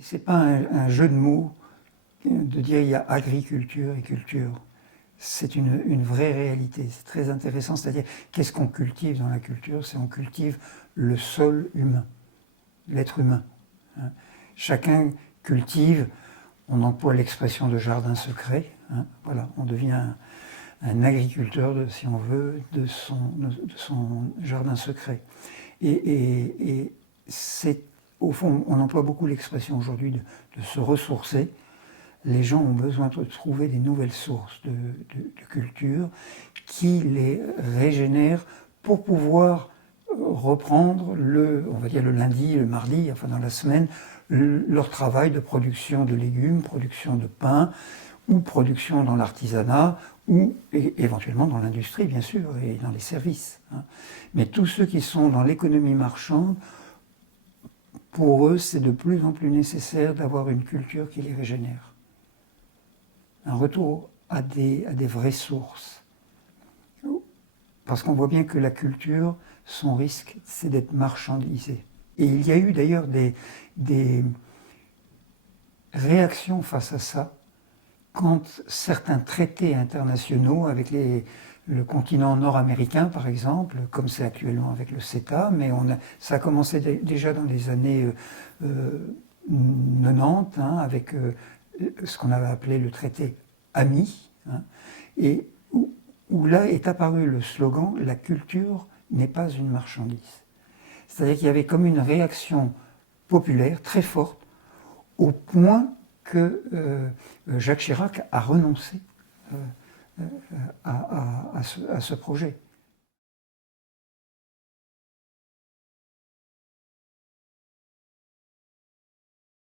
C'est pas un jeu de mots de dire il y a agriculture et culture. C'est une vraie réalité, c'est très intéressant. C'est-à-dire, qu'est-ce qu'on cultive dans la culture? C'est on cultive le sol humain, l'être humain. Hein. Chacun cultive, on emploie l'expression de jardin secret. Hein. Voilà, on devient un agriculteur, si on veut, de son jardin secret. Et c'est, au fond, on emploie beaucoup l'expression aujourd'hui de se ressourcer. Les gens ont besoin de trouver des nouvelles sources de culture qui les régénèrent pour pouvoir reprendre on va dire le lundi, le mardi, enfin dans la semaine, leur travail de production de légumes, production de pain, ou production dans l'artisanat, ou éventuellement dans l'industrie, bien sûr, et dans les services. Hein. Mais tous ceux qui sont dans l'économie marchande, pour eux, c'est de plus en plus nécessaire d'avoir une culture qui les régénère. Un retour à des vraies sources. Parce qu'on voit bien que la culture, son risque, c'est d'être marchandisée. Et il y a eu d'ailleurs des réactions face à ça, quand certains traités internationaux avec le continent nord-américain, par exemple, comme c'est actuellement avec le CETA, mais ça a commencé déjà dans les années 90, hein, avec ce qu'on avait appelé le traité AMI, hein, et où là est apparu le slogan « La culture n'est pas une marchandise ». C'est-à-dire qu'il y avait comme une réaction populaire très forte, au point que Jacques Chirac a renoncé à ce projet.